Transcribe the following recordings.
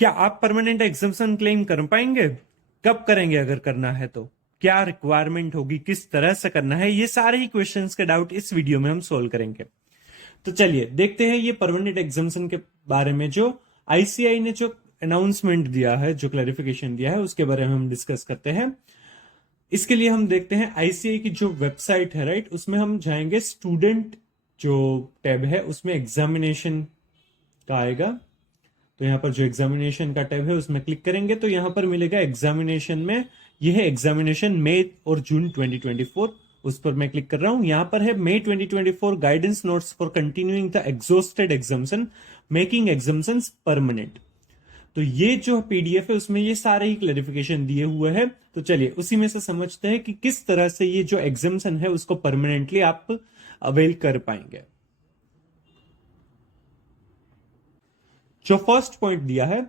क्या आप permanent exemption claim कर पाएंगे? कब करेंगे अगर करना है तो? क्या रिक्वायरमेंट होगी, किस तरह से करना है, ये सारे ही क्वेश्चंस के डाउट इस वीडियो में हम सोल्व करेंगे। तो चलिए देखते हैं ये परमानेंट एग्जाम्शन के बारे में जो आईसीआई ने जो अनाउंसमेंट दिया है, जो क्लैरिफिकेशन दिया है, उसके बारे में हम डिस्कस करते हैं। इसके लिए हम देखते हैं आईसीआई की जो वेबसाइट है, राइट, उसमें हम जाएंगे, स्टूडेंट जो टैब है उसमें एग्जामिनेशन का आएगा। तो यहाँ पर जो एग्जामिनेशन का टैब है उसमें क्लिक करेंगे तो यहाँ पर मिलेगा एग्जामिनेशन में, यह है एग्जामिनेशन मई और जून 2024। उस पर मैं क्लिक कर रहा हूं। यहाँ पर है मई 2024 guidance notes for continuing the exhausted exemption, making exemptions permanent. तो ये जो पीडीएफ है उसमें ये सारे ही क्लैरिफिकेशन दिए हुए हैं। तो चलिए उसी में से समझते हैं कि किस तरह से ये जो एग्जाम्शन है उसको परमानेंटली आप अवेल कर पाएंगे। जो फर्स्ट पॉइंट दिया है,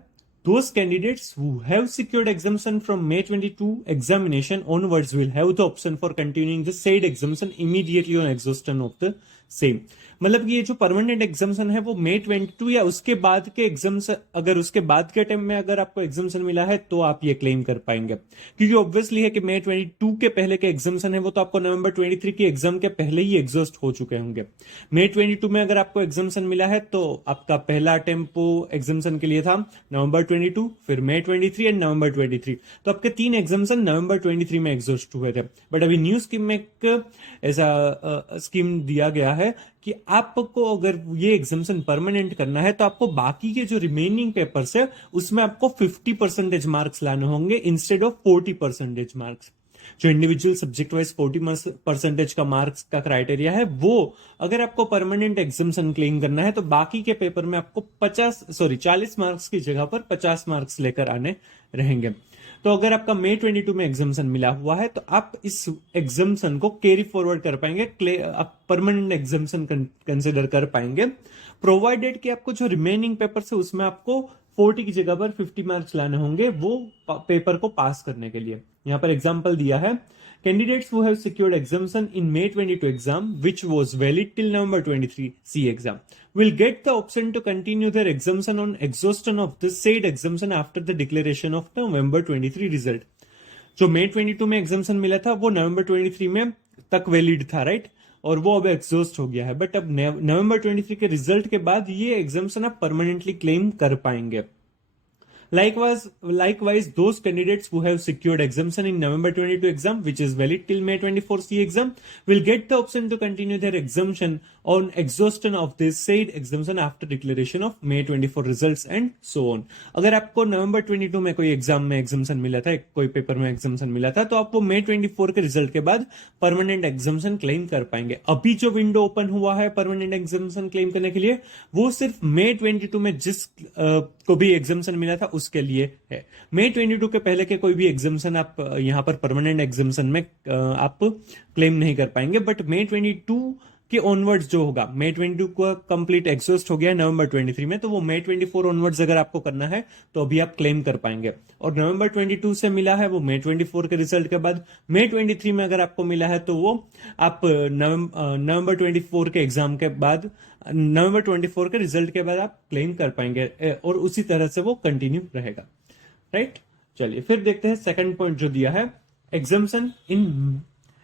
those candidates who have secured exemption from May 22 examination onwards will have the option for continuing the said exemption immediately on exhaustion of the same। मतलब कि ये जो परमानेंट एग्जाम्शन है वो मई 22 या उसके बाद के एग्जाम्स, अगर उसके बाद के टाइम में अगर आपको एग्जाम्शन मिला है तो आप ये क्लेम कर पाएंगे। क्योंकि ऑब्वियसली है कि मई 22 के पहले के एग्जाम्शन है वो तो आपको नवंबर 23 की एग्जाम के पहले ही एग्जॉस्ट हो चुके होंगे। मई 22 में अगर आपको एग्जाम्शन मिला है तो आपका पहला टेम्पो एग्जाम्शन के लिए था नवंबर 22, फिर मई 23 एंड नवंबर 23। तो आपके 3 एग्जाम्शन नवंबर 23 में एग्जॉस्ट हुए थे। बट अभी न्यू स्कीम में एक ऐसा स्कीम दिया गया है कि आपको अगर ये एग्जाम्शन परमानेंट करना है तो आपको बाकी के जो रिमेनिंग पेपर्स है उसमें आपको 50% मार्क्स लाने होंगे इंस्टेड ऑफ 40% मार्क्स। जो इंडिविजुअल सब्जेक्ट वाइज 40% का मार्क्स का क्राइटेरिया है, वो अगर आपको परमानेंट एग्जाम्शन क्लेम करना है तो बाकी के पेपर में आपको 40 मार्क्स की जगह पर 50 मार्क्स लेकर आने रहेंगे। तो अगर आपका मई 22 में एग्जाम्शन मिला हुआ है तो आप इस एग्जाम्शन को कैरी फॉरवर्ड कर पाएंगे, आप परमानेंट एग्जाम्शन कंसिडर कर पाएंगे, प्रोवाइडेड कि आपको जो रिमेनिंग पेपर है उसमें आपको 40 की जगह पर 50 मार्क्स लाने होंगे वो पेपर को पास करने के लिए। यहां पर एग्जांपल दिया है, candidates who have secured exemption in May 22 exam which was valid till November 23 C exam will get the option to continue their exemption on exhaustion of the said exemption after the declaration of November 23 result। जो May 22 में exemption मिला था वो November 23 में तक valid था, right, और वो अब एग्जॉस्ट हो गया है। बट अब November 23 के रिजल्ट के बाद ये एग्जाम्शन आप परमानेंटली क्लेम कर पाएंगे। Likewise, those candidates who have secured exemption in November 22 exam, which is valid till May 24 C exam, will get the option to continue their exemption on exhaustion of this said exemption after declaration of May 24 results and so on। अगर आपको November 22 में कोई exam में exemption मिला था, कोई paper में exemption मिला था, तो आप वो May 24 के रिजल्ट के बाद परमानेंट एग्जाम्शन क्लेम कर पाएंगे। अभी जो विंडो ओपन हुआ है परमानेंट एग्जाम्शन क्लेम करने के लिए वो सिर्फ May 22 में जिस को भी एग्जाम्शन मिला था उसके लिए है। May 22 के पहले के कोई भी एग्जाम्शन आप यहां पर परमानेंट एग्जाम्शन में आप क्लेम नहीं कर पाएंगे। बट May 22 के ऑनवर्ड्स जो होगा, May 22 का कंप्लीट एग्जॉस्ट हो गया है November 23 में, तो वो May 24 ऑनवर्ड्स अगर आपको करना है तो अभी आप क्लेम कर पाएंगे। और November 22 से मिला है वो May 24 के रिजल्ट के बाद, May 23 में अगर आपको मिला है तो वो आप November 24 के एग्जाम के बाद, November 24 के रिजल्ट के बाद आप क्लेम कर पाएंगे और उसी तरह से वो कंटिन्यू रहेगा, राइट। चलिए फिर देखते हैं सेकंड पॉइंट जो दिया है, exemption in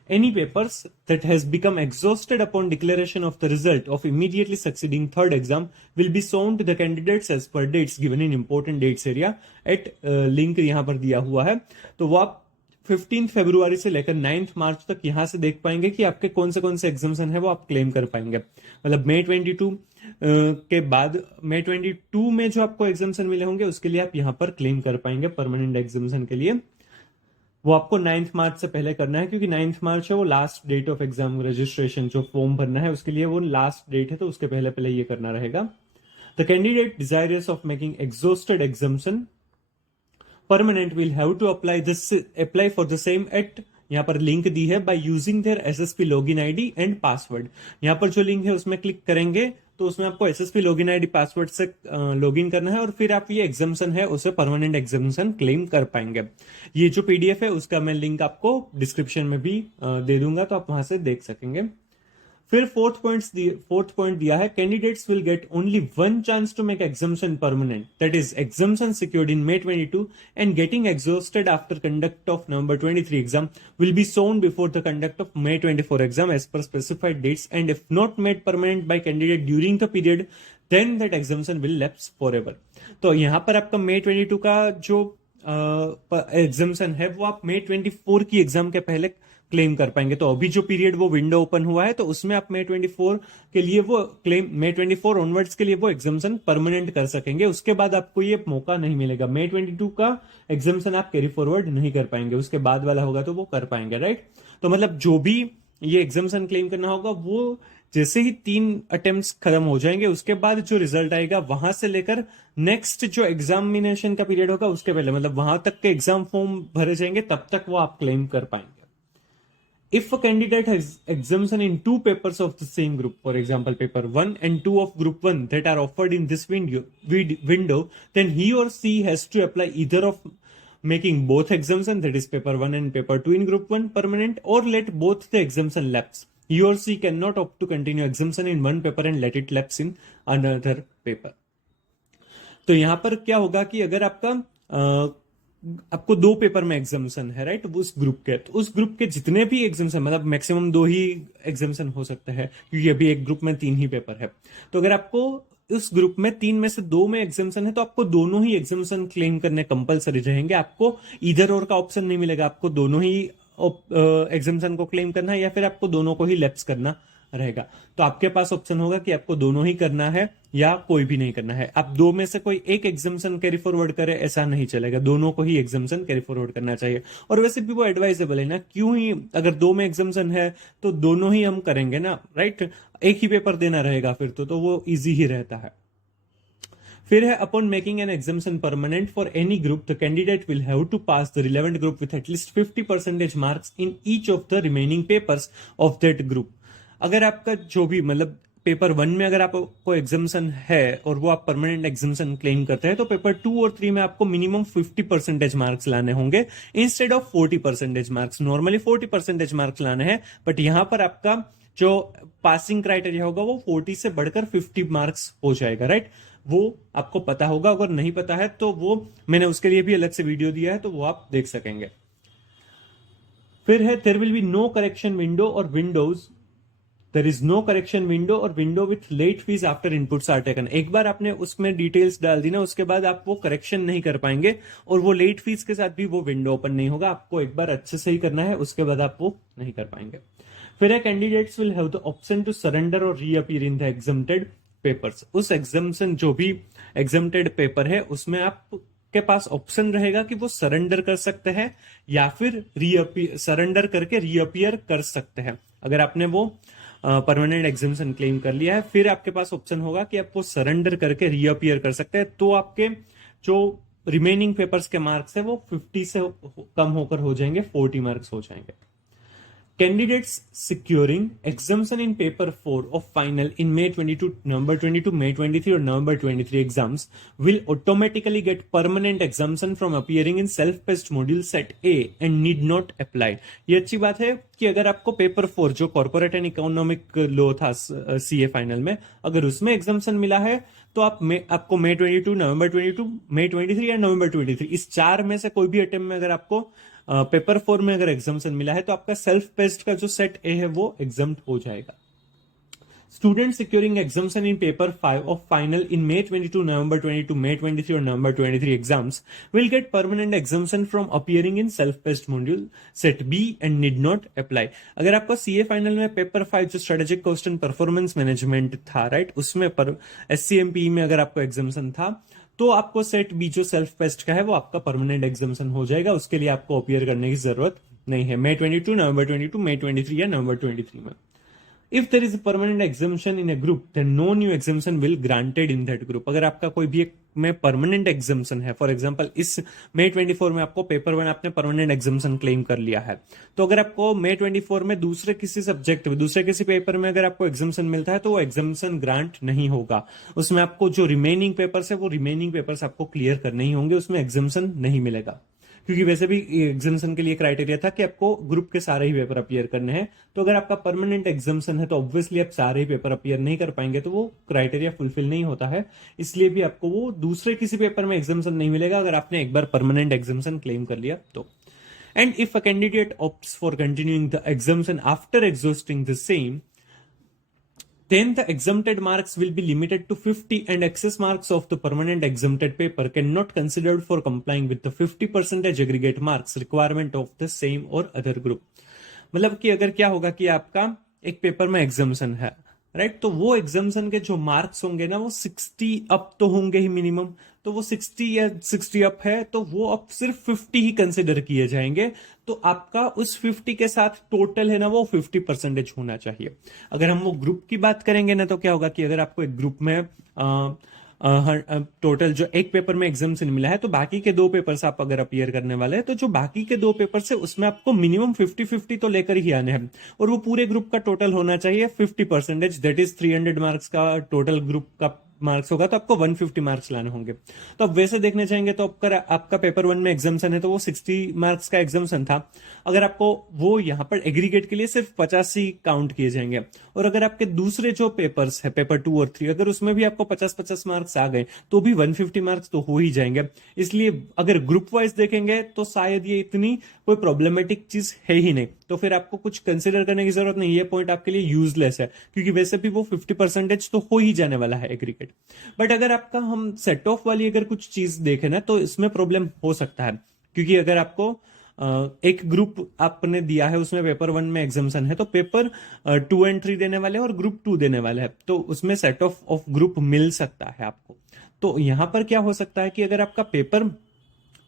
any papers that has become exhausted upon declaration of the result of immediately succeeding third exam will be shown to the candidates as per dates given in important dates area at link यहां पर दिया हुआ है। तो वो आप 15 फरवरी से लेकर 9 मार्च तक यहां से देख पाएंगे कि आपके कौन से एग्जाम्शन है वो आप क्लेम कर पाएंगे। मतलब May 22 के बाद May 22 में जो आपको एग्जाम्शन मिले होंगे उसके लिए आप यहां पर क्लेम कर पाएंगे परमानेंट एग्जाम्शन के लिए। वो आपको 9 मार्च से पहले करना है क्योंकि 9 मार्च है वो last date of exam registration, जो फॉर्म भरना है उसके लिए वो लास्ट डेट है, तो उसके पहले पहले ये करना रहेगा। The candidate desirous of making exhausted exemption permanent will have to apply for the same at, यहाँ पर लिंक दी है, by using their SSP login ID and password. यहाँ पर जो लिंक है उसमें क्लिक करेंगे तो उसमें आपको एसएसपी लॉगिन आईडी पासवर्ड से लॉगिन करना है और फिर आप ये एग्जाम्शन है उसे परमानेंट एग्जाम्शन क्लेम कर पाएंगे। ये जो पीडीएफ है उसका मैं लिंक आपको डिस्क्रिप्शन में भी दे दूंगा, तो आप वहां से देख सकेंगे। फिर फोर्थ पॉइंट दिया है, candidates will get only one chance to make exemption permanent, that is exemption secured in May 22 and getting exhausted after conduct of November 23 exam will be shown before the conduct of May 24 exam as per specified dates, and if not made permanent by candidate during the period then that exemption will lapse forever. तो यहां पर आपका May 22 का जो exemption है वो आप May 24 की एग्जाम के पहले क्लेम कर पाएंगे। तो अभी जो पीरियड वो विंडो ओपन हुआ है तो उसमें आप May 24 के लिए वो क्लेम, May 24 ऑनवर्ड्स के लिए वो एग्जाम्शन परमानेंट कर सकेंगे। उसके बाद आपको ये मौका नहीं मिलेगा, May 22 का एग्जाम्शन आप कैरी फॉरवर्ड नहीं कर पाएंगे, उसके बाद वाला होगा तो वो कर पाएंगे, राइट। तो मतलब जो भी ये एग्जाम्शन क्लेम करना होगा वो जैसे ही 3 अटेम्प्ट्स खत्म हो जाएंगे उसके बाद जो रिजल्ट आएगा वहां से लेकर नेक्स्ट जो एग्जामिनेशन का पीरियड होगा उसके पहले, मतलब वहां तक के एग्जाम फॉर्म भरे जाएंगे तब तक वो आप क्लेम कर पाएंगे। If a candidate has exemption in 2 papers of the same group, for example, paper 1 and 2 of group 1 that are offered in this window, then he or she has to apply either of making both exemption, that is paper 1 and paper 2 in group 1 permanent, or let both the exemption lapse. He or she cannot opt to continue exemption in one paper and let it lapse in another paper. तो यहां पर क्या होगा कि अगर आपको 2 paper में exemption है, राइट, उस ग्रुप के, तो उस ग्रुप के जितने भी एग्जाम्शन, मतलब मैक्सिमम 2 ही एग्जाम्शन हो सकते हैं क्योंकि अभी एक ग्रुप में 3 ही पेपर है। तो अगर आपको उस ग्रुप में 3 में से 2 में एग्जाम्शन है तो आपको दोनों ही एग्जाम्शन क्लेम करने कंपलसरी रहेंगे। आपको इधर और का ऑप्शन नहीं मिलेगा, आपको दोनों ही एग्जाम्शन को क्लेम करना है या फिर आपको दोनों को ही लैप्स करना रहेगा। तो आपके पास ऑप्शन होगा कि आपको दोनों ही करना है या कोई भी नहीं करना है। आप 2 में से कोई एक एग्जाम्शन कैरी फॉरवर्ड करे ऐसा नहीं चलेगा, दोनों को ही एग्जाम्शन कैरी फॉरवर्ड करना चाहिए। और वैसे भी वो एडवाइजेबल है ना, क्यों ही, अगर 2 में एग्जाम्शन है तो दोनों ही हम करेंगे ना, राइट, एक ही पेपर देना रहेगा फिर तो वो इजी ही रहता है। फिर है, upon making an exemption permanent for any group the candidate will have to pass the relevant group with at least 50% marks in each of the remaining papers of that group. अगर आपका जो भी, मतलब पेपर 1 में अगर आपको एग्जाम्शन है और वो आप परमानेंट एग्जाम्शन क्लेम करते हैं तो पेपर 2 और 3 में आपको मिनिमम 50% मार्क्स लाने होंगे instead of 40% marks. Normally 40% marks लाने हैं, बट यहां पर आपका जो पासिंग क्राइटेरिया होगा वो 40 से बढ़कर 50 मार्क्स हो जाएगा, राइट। वो आपको पता होगा, अगर नहीं पता है तो वो मैंने उसके लिए भी अलग से वीडियो दिया है तो वो आप देख सकेंगे। फिर है, there will be no correction window और windows, there is no correction window और window with late fees after inputs are taken. एक बार आपने उसमें डिटेल्स डाल दी ना, उसके बाद आप वो करेक्शन नहीं कर पाएंगे और वो लेट फीस के साथ भी वो विंडो ओपन नहीं होगा। आपको एक बार अच्छे से ही करना है, उसके बाद आप वो नहीं कर पाएंगे। फिर है, candidates will have the option to surrender और reappear in the exempted papers. उस एग्जाम्शन जो भी एग्जम्प्टेड पेपर है उसमें आपके पास ऑप्शन रहेगा कि वो सरेंडर कर सकते हैं या फिर सरेंडर करके रीअपीयर कर सकते हैं। अगर आपने वो परमानेंट एग्जाम्शन क्लेम कर लिया है फिर आपके पास ऑप्शन होगा कि आप वो सरेंडर करके रीअपीयर कर सकते हैं, तो आपके जो रिमेनिंग पेपर्स के मार्क्स है वो 50 से कम होकर हो जाएंगे, 40 मार्क्स हो जाएंगे। Candidates securing exemption in paper 4 of final in May 22, November 22, May 23 or November 23 exams will automatically get permanent exemption from appearing in self-paced module set A and need not apply। ये अच्छी बात है कि अगर आपको paper 4 जो corporate and economic law था CA final में, अगर उसमें एग्जाम्शन मिला है तो आपको May 22, November 22, May 23 या November 23 इस 4 में से कोई भी अटेम्प्ट में अगर आपको पेपर 4 में अगर एग्जाम्शन मिला है तो आपका सेल्फ पेस्ट का जो सेट ए है वो एग्जाम्प्ट हो जाएगा। Student securing exemption in paper 5 of final in May 22, November 22, May 23 और November 23 exams will get permanent exemption from appearing in self paced module set B and need not apply. अगर आपका CA final में paper 5 जो strategic cost and performance management था, right, उसमें पर SCMP में अगर आपको एग्जाम्शन था तो आपको सेट बी जो सेल्फ पेस्ट का है वो आपका परमानेंट एग्जाम्शन हो जाएगा, उसके लिए आपको अपीयर करने की जरूरत नहीं है May 22, November 22, May 23 या November 23 में। If there is a permanent exemption in a group, then no new exemption will granted in that group। अगर आपका कोई भी एक में परमानेंट एग्जाम्शन है, फॉर एग्जांपल इस May 24 में आपको पेपर 1 आपने परमानेंट एग्जाम्शन क्लेम कर लिया है, तो अगर आपको May 24 में दूसरे किसी सब्जेक्ट में, दूसरे किसी पेपर में अगर आपको एग्जाम्शन मिलता है तो वो एग्जाम्शन ग्रांट नहीं होगा। उसमें आपको जो रिमेनिंग पेपर्स है वो रिमेनिंग पेपर्स आपको क्लियर करने ही होंगे, उसमें एग्जाम्शन नहीं मिलेगा। क्योंकि वैसे भी एग्जामेशन के लिए क्राइटेरिया था कि आपको ग्रुप के सारे ही पेपर अपीयर करने हैं। तो अगर आपका परमानेंट एग्जामेशन है तो ऑब्वियसली आप सारे ही पेपर अपीयर नहीं कर पाएंगे, तो वो क्राइटेरिया फुलफिल नहीं होता है। इसलिए भी आपको वो दूसरे किसी पेपर में एग्जामेशन नहीं मिलेगा अगर आपने एक बार परमानेंट एग्जामेशन क्लेम कर लिया तो। And if a candidate opts for continuing the exemption after exhausting the same, then the exempted marks will be limited to 50 and excess marks of the permanent exempted paper cannot considered for complying with the 50% aggregate marks requirement of the same or other group। मतलब कि अगर क्या होगा कि आपका एक paper में एग्जामेशन है, राइट, तो वो एग्जामेशन के जो मार्क्स होंगे ना वो 60 अप तो होंगे ही मिनिमम, तो वो 60 या 60 अप है तो वो अब सिर्फ 50 ही कंसिडर किए जाएंगे। तो आपका उस 50 के साथ टोटल है ना वो 50% होना चाहिए। अगर हम वो ग्रुप की बात करेंगे ना तो क्या होगा कि अगर आपको एक ग्रुप में टोटल जो एक पेपर में एग्जामेशन मिला है तो बाकी के दो पेपर्स आप अगर अपीयर करने वाले हैं तो जो बाकी के दो पेपर्स है उसमें आपको मिनिमम 50-50 तो लेकर ही आने हैं, और वो पूरे ग्रुप का टोटल होना चाहिए 50%, दैट इज 300 मार्क्स का टोटल ग्रुप का मार्क्स होगा तो आपको 150 मार्क्स लाने होंगे। तो अब वैसे देखने चाहेंगे तो आपका पेपर 1 में एग्जामेशन है तो वो 60 मार्क्स का एग्जामेशन था, अगर आपको वो यहाँ पर एग्रीगेट के लिए सिर्फ 50 ही काउंट किए जाएंगे। और अगर आपके दूसरे जो पेपर्स है पेपर 2 और 3 अगर उसमें भी आपको 50-50 मार्क्स आ गए तो भी 150 मार्क्स तो हो ही जाएंगे। इसलिए अगर ग्रुप वाइज देखेंगे तो शायद ये इतनी कोई प्रॉब्लमेटिक चीज है ही नहीं, तो फिर आपको कुछ कंसिडर करने की जरूरत नहीं, ये पॉइंट आपके लिए यूजलेस है क्योंकि वैसे भी वो 50% तो हो ही जाने वाला है एग्रीगेट। बट अगर आपका हम सेट ऑफ वाली अगर कुछ चीज देखें ना तो इसमें प्रॉब्लम हो सकता है, क्योंकि अगर आपको एक ग्रुप आपने दिया है उसमें पेपर 1 में एग्जामेशन है तो पेपर 2 एंड 3 देने वाले हैं और ग्रुप 2 देने वाले हैं, तो उसमें सेट ऑफ ग्रुप मिल सकता है आपको। तो यहां पर क्या हो सकता है कि अगर आपका पेपर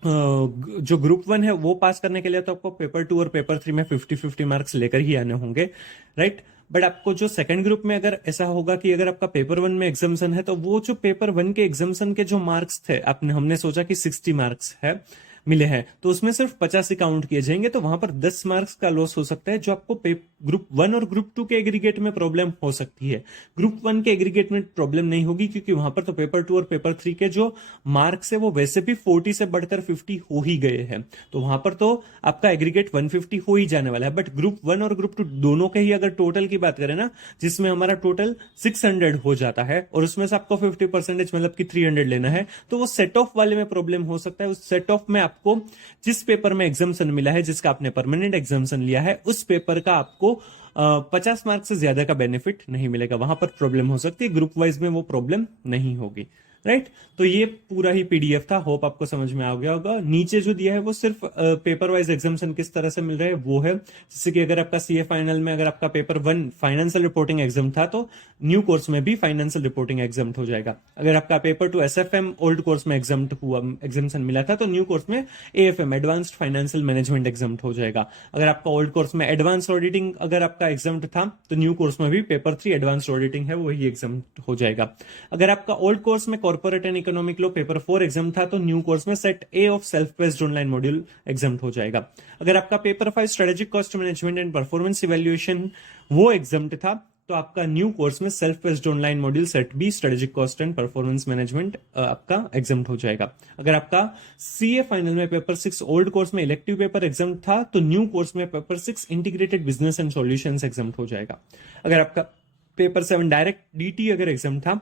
जो ग्रुप 1 है वो पास करने के लिए तो आपको पेपर 2 और पेपर 3 में 50-50 मार्क्स लेकर ही आने होंगे, राइट। बट आपको जो सेकंड ग्रुप में अगर ऐसा होगा कि अगर आपका पेपर 1 में एग्जामेशन है तो वो जो पेपर 1 के एग्जामेशन के जो मार्क्स थे हमने सोचा कि 60 मार्क्स है मिले हैं तो उसमें सिर्फ 50 ही काउंट किए जाएंगे, तो वहां पर 10 मार्क्स का लॉस हो सकता है जो आपको ग्रुप 1 और ग्रुप 2 के एग्रीगेट में प्रॉब्लम हो सकती है। ग्रुप 1 के एग्रीगेट में प्रॉब्लम नहीं होगी क्योंकि वहां पर तो पेपर 2 और पेपर 3 के जो मार्क्स है वो वैसे भी 40 से बढ़कर 50 हो ही गए हैं, तो वहां पर तो आपका एग्रीगेट 150 हो ही जाने वाला है। बट ग्रुप 1 और ग्रुप 2 दोनों के ही अगर टोटल की बात करें ना जिसमें हमारा टोटल 600 हो जाता है और उसमें से आपको 50% मतलब कि 300 लेना है, तो वो सेट ऑफ वाले में प्रॉब्लम हो सकता है। उस सेट ऑफ में आपको जिस पेपर में एग्जामेशन मिला है जिसका आपने परमानेंट एग्जामेशन लिया है उस पेपर का आपको 50 मार्क्स से ज्यादा का बेनिफिट नहीं मिलेगा, वहां पर प्रॉब्लम हो सकती है। ग्रुप वाइज में वो प्रॉब्लम नहीं होगी, राइट। तो ये पूरा ही पीडीएफ था, होप आपको समझ में आ गया होगा। नीचे जो दिया है वो सिर्फ पेपर वाइज एग्जामेशन किस तरह से मिल रहे हैं वो है, जैसे कि अगर आपका सीए फाइनल में अगर आपका पेपर 1 फाइनेंशियल रिपोर्टिंग एग्जाम था तो न्यू कोर्स में भी फाइनेंशियल रिपोर्टिंग एग्जाम हो जाएगा। अगर आपका पेपर 2 एसएफएम ओल्ड कोर्स में एग्जामेशन मिला था तो न्यू कोर्स में AFM advanced financial management exam हो जाएगा। अगर आपका ओल्ड कोर्स में एडवांस ऑडिटिंग अगर आपका एग्जाम था तो न्यू कोर्स में भी पेपर 3 एडवांस ऑडिटिंग है वही एग्जाम हो जाएगा। अगर आपका ओल्ड कोर्स में corporate and economic law paper 4 exam था तो न्यू कोर्स में set A of self based online module exam हो जाएगा। अगर आपका paper 5 strategic cost management and performance evaluation वो एग्जाम था तो आपका न्यू कोर्स में self based online module set B strategic cost and performance management आपका एग्जाम हो जाएगा। अगर आपका सीए फाइनल में पेपर 6 ओल्ड कोर्स में इलेक्टिव पेपर एग्जाम था तो न्यू कोर्स में paper 6 integrated business and solutions exam हो जाएगा। अगर आपका पेपर 7 डायरेक्ट डीटी अगर एग्जाम था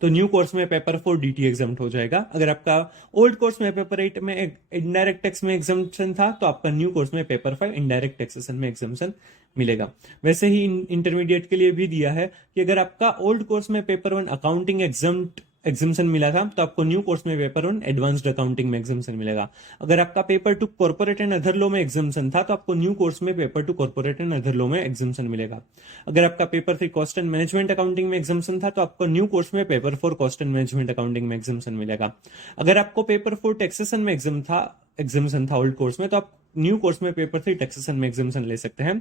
तो न्यू कोर्स में पेपर 4 डीटी एग्जाम हो जाएगा। अगर आपका ओल्ड कोर्स में पेपर 8 में इनडायरेक्ट टैक्स में एग्जामेशन था तो आपका न्यू कोर्स में पेपर 5 इनडायरेक्ट टैक्सेशन में एग्जामेशन मिलेगा। वैसे ही इंटरमीडिएट के लिए भी दिया है कि अगर आपका ओल्ड कोर्स में पेपर 1 अकाउंटिंग एग्जामेशन मिला था तो आपको न्यू कोर्स में पेपर 1 एडवांस्ड अकाउंटिंग में एग्जामेशन मिलेगा। अगर आपका paper 2 corporate and other law में एग्जामेशन था तो आपको न्यू कोर्स में paper 2 corporate and other law में एग्जामेशन मिलेगा। अगर आपका paper 3 cost and management accounting में एग्जामेशन था तो आपको न्यू कोर्स में paper 4 cost and management accounting में एग्जामेशन मिलेगा। अगर आपको पेपर 4 टैक्सेशन में एग्जामेशन था ओल्ड कोर्स में तो आप न्यू कोर्स में पेपर 3 टैक्सेशन में एग्जामेशन ले सकते हैं।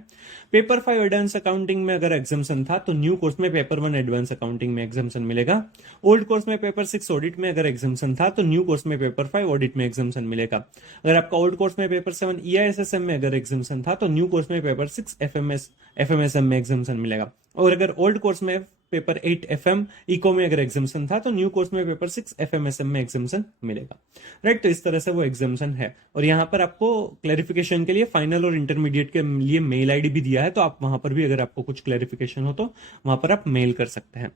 पेपर 5 एडवांस अकाउंटिंग में अगर एग्जामेशन था तो न्यू कोर्स में पेपर 1 एडवांस अकाउंटिंग में एग्जामेशन मिलेगा। ओल्ड कोर्स में पेपर 6 ऑडिट में अगर एग्जामेशन था तो न्यू कोर्स में पेपर 5 ऑडिट में एग्जामेशन मिलेगा। अगर आपका ओल्ड कोर्स में पेपर 7 ईआईएसएसएम में अगर एग्जामेशन था तो न्यू कोर्स में पेपर 6 एफएमएसएम में एग्जामेशन मिलेगा। और अगर ओल्ड कोर्स में पेपर 8 FM इको में अगर एग्जामेशन था तो न्यू कोर्स में पेपर 6 FMSM में एग्जामेशन मिलेगा, राइट। तो इस तरह से वो एग्जामेशन है। और यहाँ पर आपको क्लैरिफिकेशन के लिए फाइनल और इंटरमीडिएट के लिए मेल आईडी भी दिया है, तो आप वहां पर भी अगर आपको कुछ क्लैरिफिकेशन हो तो वहां पर आप मेल कर सकते हैं।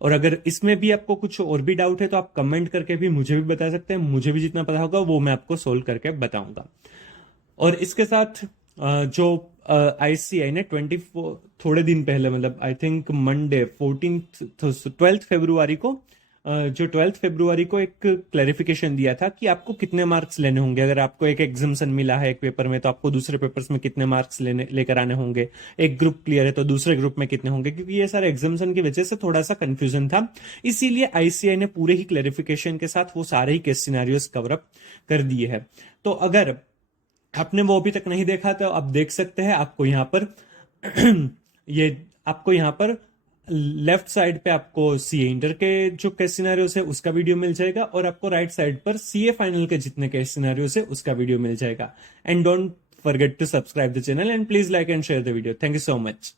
और अगर इसमें भी आपको कुछ और भी डाउट है तो आप कमेंट करके भी मुझे भी बता सकते हैं, मुझे भी जितना पता होगा वो मैं आपको सोल्व करके बताऊंगा। और इसके साथ जो ICAI ने 24 थोड़े दिन पहले, मतलब आई थिंक मंडे 12 फरवरी को जो 12 फरवरी को एक क्लैरिफिकेशन दिया था कि आपको कितने मार्क्स लेने होंगे। अगर आपको एक एग्जामेशन मिला है एक पेपर में तो आपको दूसरे पेपर्स में कितने मार्क्स लेकर आने होंगे, एक ग्रुप क्लियर है तो दूसरे ग्रुप में कितने होंगे, क्योंकि ये सारे एग्जामेशन की वजह से थोड़ा सा कंफ्यूजन था। इसीलिए ICAI ने पूरे ही क्लैरिफिकेशन के साथ वो सारे ही केस सिनेरियोस कवर अप कर दिए हैं। तो अगर आपने वो अभी तक नहीं देखा तो आप देख सकते हैं। आपको यहाँ पर आपको यहाँ पर लेफ्ट साइड पे आपको CA इंटर के जो केस सिनेरियोस है उसका वीडियो मिल जाएगा, और आपको राइट साइड पर CA फाइनल के जितने केस सिनेरियोस है उसका वीडियो मिल जाएगा। And don't forget to subscribe the channel and please like and share the video. Thank you so much.